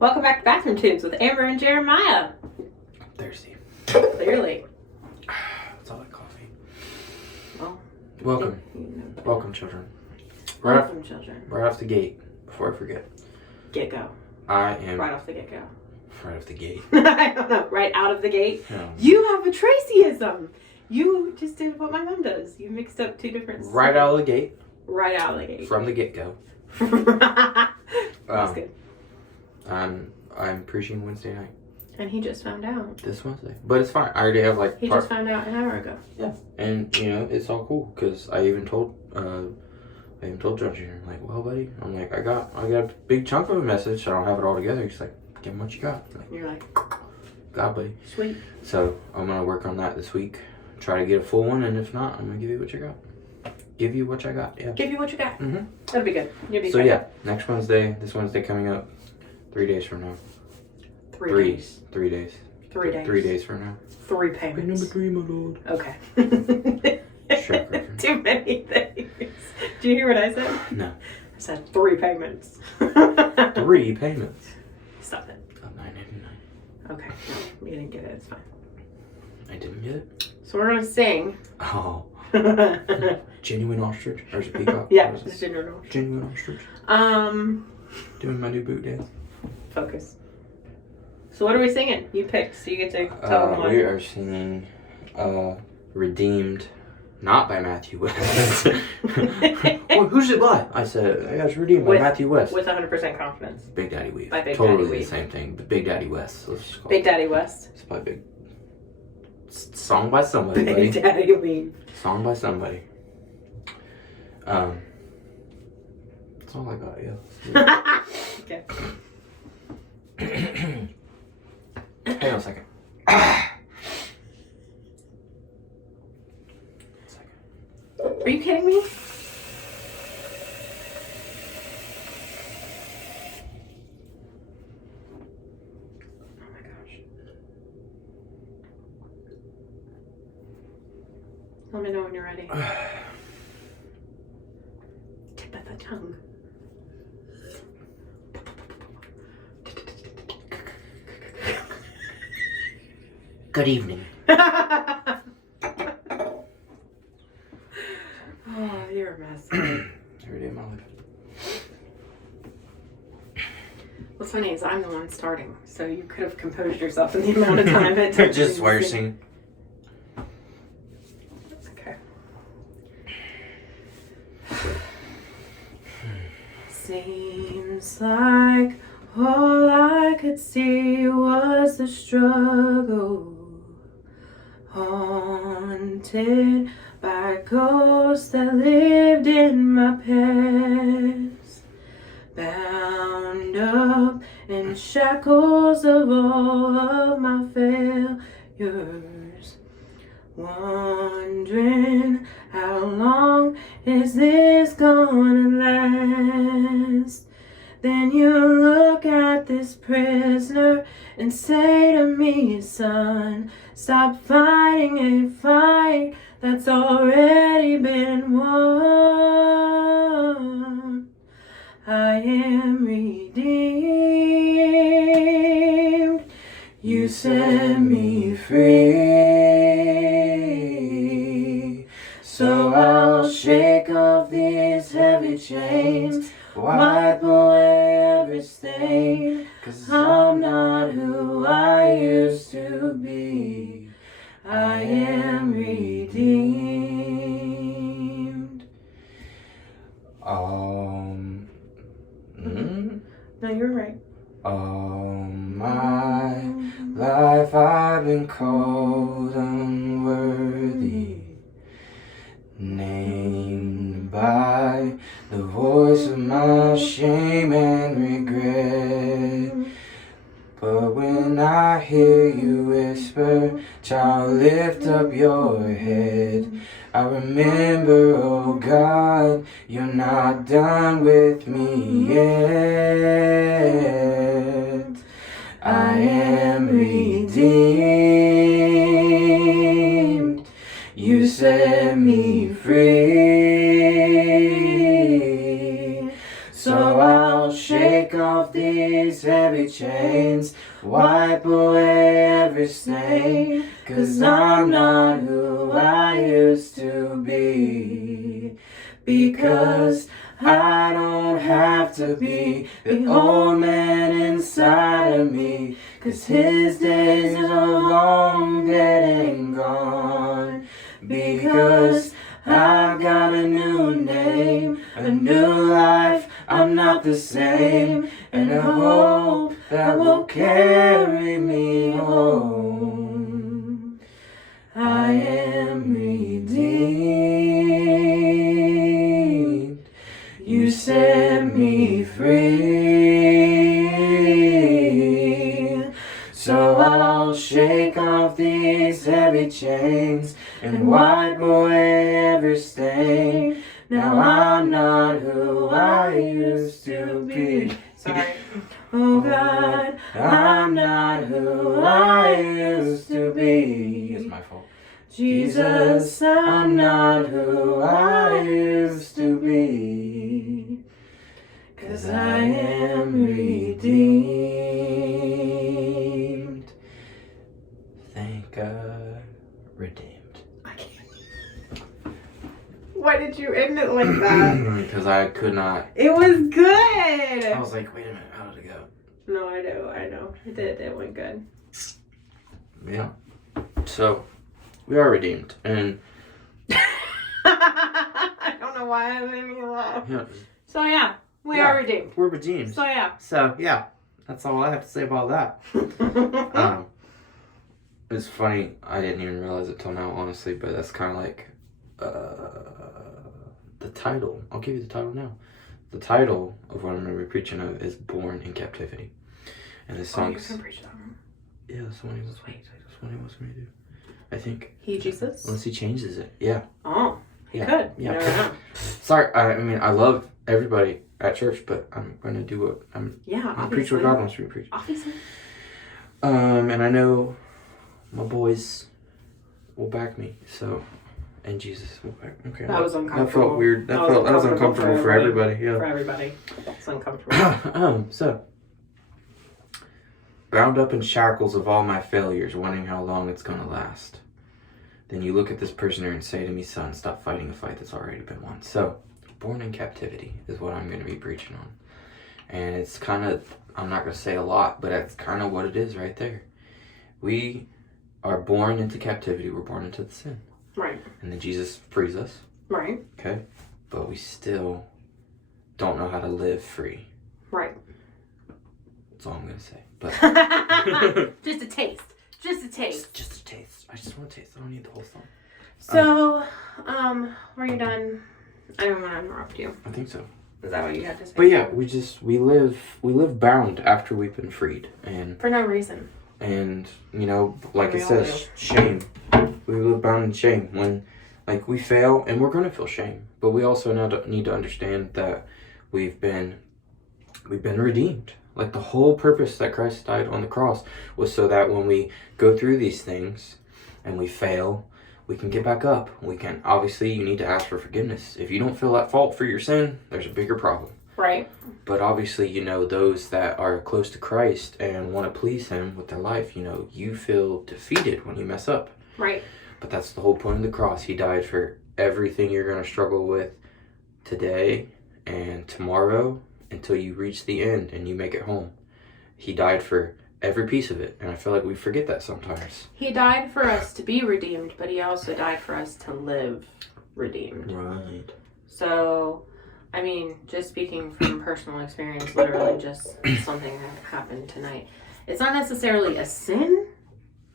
Welcome back to Bathroom Tunes with Amber and Jeremiah. I'm thirsty. Clearly. That's all that coffee. Well, Welcome. Welcome, children. Welcome, children. Right off the gate, before I forget. Get go. I am... Right off the get go. Right off the gate. I don't know. Right out of the gate. Yeah. You have a Tracyism. You just did what my mom does. You mixed up two different... Right out of the gate. Right out of the gate. From the get-go. That's good. I'm preaching Wednesday night. And he just found out. This Wednesday. But it's fine. I already have like... He just found out an hour ago. Yeah. And, you know, it's all cool. Because I even told John Jr., I'm like, well, buddy, I'm like, I got a big chunk of a message. I don't have it all together. He's like, give him what you got. I'm like, You're like, God, buddy. sweet. So I'm going to work on that this week. Try to get a full one. And if not, I'm going to give you what you got. Give you what I got. Yeah. Give you what you got. Mm-hmm. That'll be good. You'll be So fine. yeah, next Wednesday, this Wednesday coming up, 3 days from now. 3 days. 3 days. 3 days. 3 days from now. 3 Pay payments. number 3, my lord. Okay. Track record. Too many things. Do you hear what I said? No. I said 3 payments. 3 payments. Stop it. Of $9.99. Okay. No, you didn't get it. It's fine. I didn't get it. So we're gonna sing. Oh. Yeah, Genuine ostrich? Or is it peacock? it's general. Genuine ostrich. Doing my new boot dance. Focus. So what are we singing? You picked, so you get to tell them what. We are singing Redeemed, not by Matthew West. Well, who's it by? I said, I got Redeemed by Matthew West. With 100% confidence. Big Daddy Weave. By Big Totally Daddy Weave. the same thing, but Big Daddy West. So let's just call Big it. Daddy West. It's by Big... Song by somebody, buddy. Big Daddy Weave. Song by somebody. That's all I got, yeah. Okay. Hang on a second. Are you kidding me? Oh my gosh. Let me know when you're ready. Tip of the tongue. Good evening. Oh, you're a mess. Every day of my life. What's funny is I'm the one starting, so you could have composed yourself in the amount of time it took. Just while you're singing. Okay. Seems like all I could see was the struggle, haunted by ghosts that lived in my past, bound up in shackles of all of my failures, wondering how long is this gonna last. Then you look at this prisoner and say to me, son, stop fighting a fight that's already been won. I am redeemed. You set me free. So I'll shake off these heavy chains, wipe away every stain, 'cause I'm not who I used to be. I am redeemed. No, you're right. All my life I've been called unworthy, named by the voice of my shame and regret. But when I hear you whisper, child, lift up your head, I remember, oh God, you're not done with me yet. I am redeemed. You set me free. So I'll shake off these heavy chains, wipe away every stain, 'cause I'm not who I used to be. Because I don't have to be the old man inside of me, 'cause his days are long dead and gone. Because I've got a new name, a new life, I'm not the same, and a hope that will carry me home. I am redeemed, you set me free. So I'll shake off these heavy chains and wipe away every stain. Now I'm not who I used to be. Sorry. Oh God, I'm not who I used to be. It's my fault. Jesus, I'm not who I used to be. 'Cause I am redeemed. Thank God, redeemed. I can't. Why did you end it like that? Because I could not. It was good. I was like, wait a minute, how did it go? No, I know. It did. It went good. Yeah. So, we are redeemed. And I don't know why it made me laugh. yeah, So yeah, we are redeemed. we're redeemed. So yeah. So, yeah, that's all I have to say about that. It's funny, I didn't even realize it till now, honestly, but that's kind of like the title. I'll give you the title now. The title of what I'm going to be preaching of is Born in Captivity. And this song. You can preach that one. Yeah, that's what he wants me to do. That's what he wants me to do. I think. He Jesus? Unless he changes it. Yeah. Oh, he Yeah. could. Yeah. You never know. Sorry, I mean, I love everybody at church, but I'm going to do what I'm Yeah, gonna obviously. preach what God wants me to preach. Obviously. And I know my boys will back me, so, and Jesus will back me. Okay. That was uncomfortable. That felt weird. That was uncomfortable for everybody. Yeah. For everybody. It's uncomfortable. So, bound up in shackles of all my failures, wondering how long it's gonna last. Then you look at this prisoner and say to me, son, stop fighting a fight that's already been won. So, born in captivity is what I'm gonna be preaching on. And it's kind of, I'm not gonna say a lot, but that's kind of what it is right there. We are born into captivity. We're born into the sin. Right. And then Jesus frees us. Right. Okay? But we still don't know how to live free. Right. That's all I'm going to say. But Just a taste. Just a taste. just a taste. I just want a taste. I don't need the whole song. So, were you done? I don't want to interrupt you. I think so. Is that what you had to say? But yeah, we live bound after we've been freed. And For no reason. you know, like We it all says, shame. We live bound in shame when, like, we fail, and we're going to feel shame. But we also need to understand that we've been redeemed. Like, the whole purpose that Christ died on the cross was so that when we go through these things and we fail, we can get back up. We can, obviously, you need to ask for forgiveness. If you don't feel at fault for your sin, there's a bigger problem. Right. But obviously, you know, those that are close to Christ and want to please him with their life, you know, you feel defeated when you mess up. Right. But that's the whole point of the cross. He died for everything you're going to struggle with today and tomorrow until you reach the end and you make it home. He died for every piece of it. And I feel like we forget that sometimes. He died for us to be redeemed, but he also died for us to live redeemed. Right. So, I mean, just speaking from personal experience, literally just something that happened tonight. It's not necessarily a sin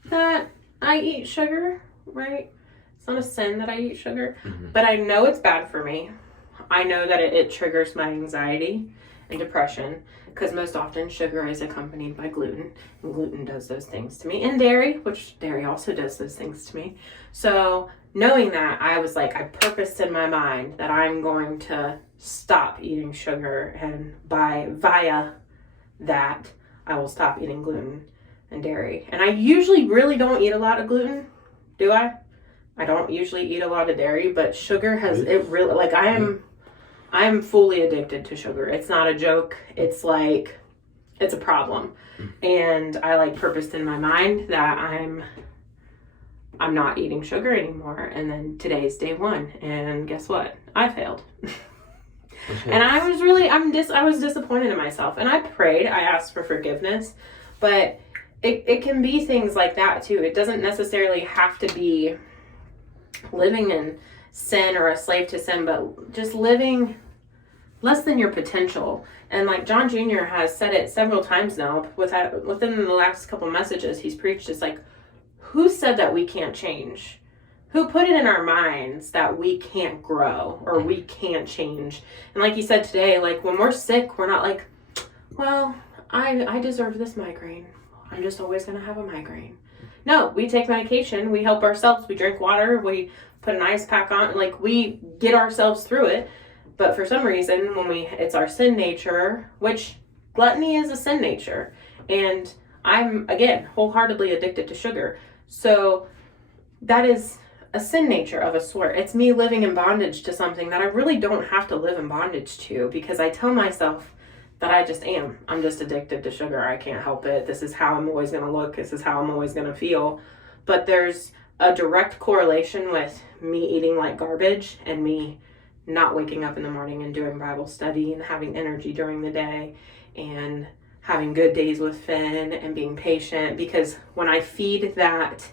that I eat sugar, right? It's not a sin that I eat sugar, but I know it's bad for me. I know that it triggers my anxiety and depression because most often sugar is accompanied by gluten, and gluten does those things to me. And dairy, which dairy also does those things to me. So knowing that, I was like, I purposed in my mind that I'm going to stop eating sugar, and via that, I will stop eating gluten and dairy. And I usually really don't eat a lot of gluten, do I? I don't usually eat a lot of dairy, but sugar has, it really, like, I'm fully addicted to sugar. It's not a joke. It's like, it's a problem. And I like purposed in my mind that I'm not eating sugar anymore. And then today's day one. And guess what? I failed. And I was really, I was disappointed in myself. And I prayed, I asked for forgiveness. But it can be things like that too. It doesn't necessarily have to be living in sin or a slave to sin, but just living less than your potential. And like John Jr. has said it several times now, within the last couple messages he's preached, it's like, who said that we can't change? Who put it in our minds that we can't grow or we can't change? And like he said today, like when we're sick, we're not like, well, I deserve this migraine. I'm just always going to have a migraine. No, we take medication. We help ourselves. We drink water. We put an ice pack on. Like we get ourselves through it. But for some reason, it's our sin nature, which gluttony is a sin nature. And I'm, again, wholeheartedly addicted to sugar. So that is a sin nature of a sort. It's me living in bondage to something that I really don't have to live in bondage to, because I tell myself that I just am. I'm just addicted to sugar. I can't help it. This is how I'm always going to look. This is how I'm always going to feel. But there's a direct correlation with me eating like garbage and me not waking up in the morning and doing Bible study and having energy during the day and having good days with Finn and being patient. Because when I feed that,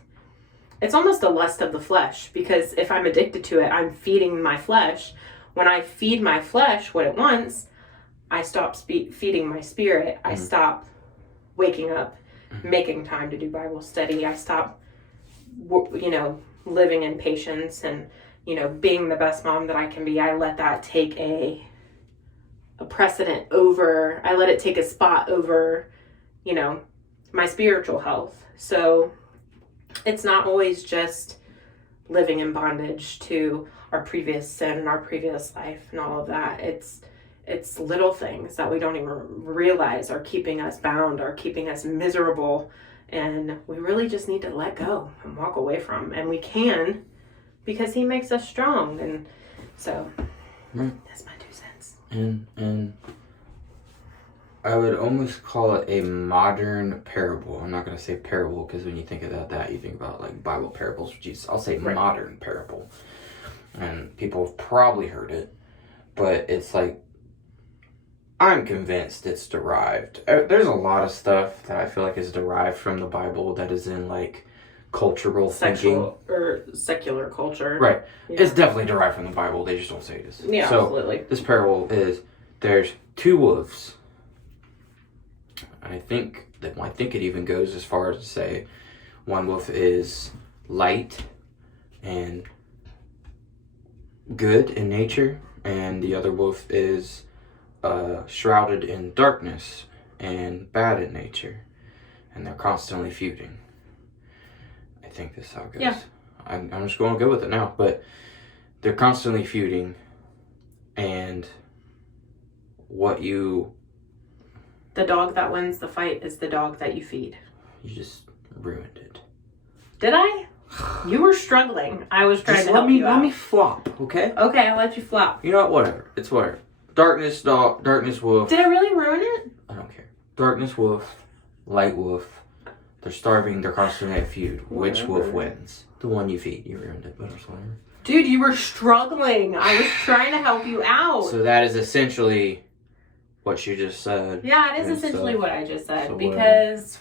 it's almost a lust of the flesh, because if I'm addicted to it, I'm feeding my flesh. When I feed my flesh what it wants, I stop feeding my spirit. I stop waking up, making time to do Bible study. I stop, living in patience and, being the best mom that I can be. I let that take a precedent over, I let it take a spot over, my spiritual health. So it's not always just living in bondage to our previous sin and our previous life and all of that. It's little things that we don't even realize are keeping us bound, are keeping us miserable, and we really just need to let go and walk away from. And we can, because he makes us strong. And so that's my 2 cents. And I would almost call it a modern parable. I'm not going to say parable, because when you think about that, you think about like Bible parables of Jesus. I'll say modern parable. And people have probably heard it, but it's like, I'm convinced it's derived. There's a lot of stuff that I feel like is derived from the Bible that is in like cultural thinking. Or secular culture. Right. Yeah. It's definitely derived from the Bible. They just don't say it is. Yeah, so, absolutely. This parable is, there's 2 wolves. I think it even goes as far as to say one wolf is light and good in nature, and the other wolf is shrouded in darkness and bad in nature, and they're constantly feuding. I think this is how it goes. Yeah. I'm just going to go with it now, but they're constantly feuding, and the dog that wins the fight is the dog that you feed. You just ruined it. Did I? You were struggling. I was trying to help you out. Let me flop, okay? Okay, I'll let you flop. You know what? Whatever. It's whatever. Darkness wolf. Did I really ruin it? I don't care. Darkness wolf, light wolf. They're starving. They're constantly at feud. Which wolf wins? The one you feed. You ruined it, but whatever. Dude, you were struggling. I was trying to help you out. So that is essentially what you just said. Yeah, it is essentially what I just said. So because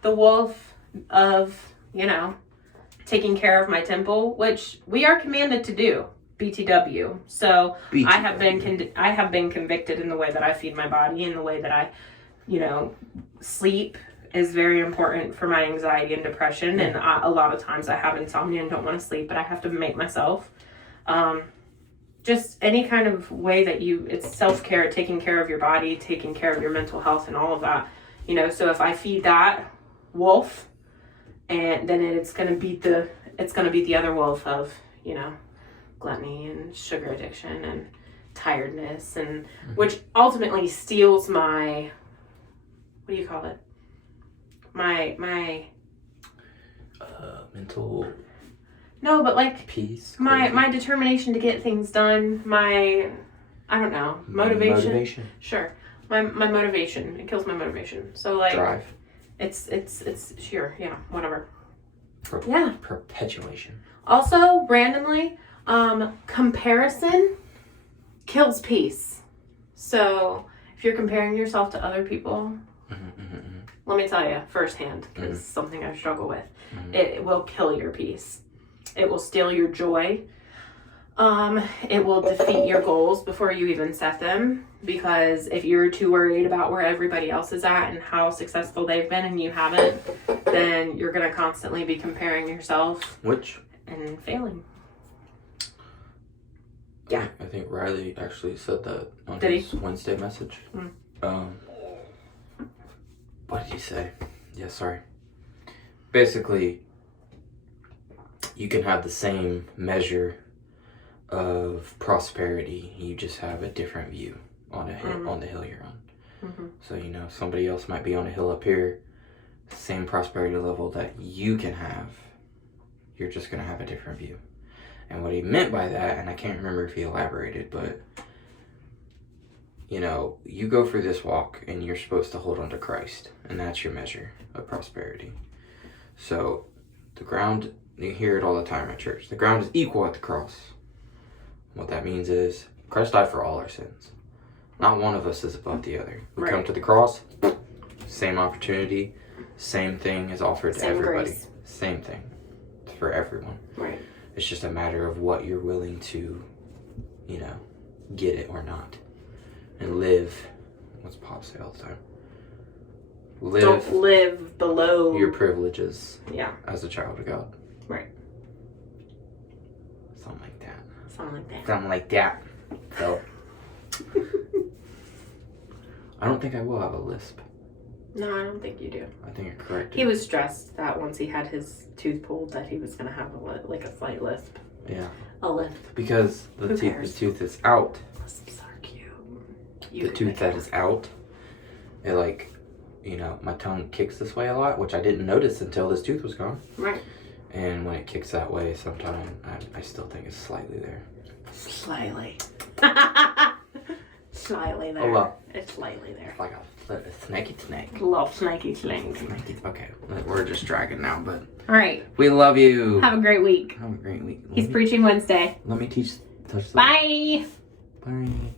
the wolf of, taking care of my temple, which we are commanded to do, BTW. So BTW. I have been convicted in the way that I feed my body, in the way that I, sleep is very important for my anxiety and depression. And a lot of times I have insomnia and don't want to sleep, but I have to make myself. Just any kind of way that it's self-care, taking care of your body, taking care of your mental health and all of that. So if I feed that wolf, and then it's going to beat the other wolf of, gluttony and sugar addiction and tiredness, and which ultimately steals my, what do you call it? My mental. No, but like peace. My determination to get things done. I don't know. Motivation. Motivation. Sure. My motivation. It kills my motivation. So like Drive. it's sure, yeah, whatever. Perpetuation. Also, randomly, comparison kills peace. So if you're comparing yourself to other people, let me tell you firsthand, because it's something I struggle with. It will kill your peace. It will steal your joy. It will defeat your goals before you even set them, because if you're too worried about where everybody else is at and how successful they've been and you haven't, then you're going to constantly be comparing yourself and failing. Yeah. I think Riley actually said that on Did his Wednesday message. What did he say? Yeah, sorry. Basically, you can have the same measure of prosperity. You just have a different view on a hill, on the hill you're on. So, you know, somebody else might be on a hill up here, same prosperity level that you can have. You're just going to have a different view. And what he meant by that, and I can't remember if he elaborated, but, you know, you go through this walk and you're supposed to hold on to Christ, and that's your measure of prosperity. So the ground, you hear it all the time at church, the ground is equal at the cross. What that means is Christ died for all our sins. Not one of us is above the other. We come to the cross, same opportunity, same thing is offered to everybody. Grace. Same thing for everyone. Right. It's just a matter of what you're willing to, you know, get it or not. And live, what's Pop say all the time? Don't live below your privileges as a child of God. Right. Something like that. Something like that. So, I don't think I will have a lisp. No, I don't think you do. I think you're correct. He was stressed that once he had his tooth pulled that he was going to have a slight lisp. Yeah. A lisp. Because the tooth is out. Lisps are cute. The tooth that is out, it like, you know, my tongue kicks this way a lot, which I didn't notice until this tooth was gone. Right. And when it kicks that way, sometimes I still think it's slightly there. Slightly. Slightly there. Oh well. It's slightly there. It's like a snaky snake. A little snaky snake. Okay, we're just dragging now, but all right. We love you. Have a great week. Have a great week. He's preaching Wednesday. Let me touch the Bye. Bye.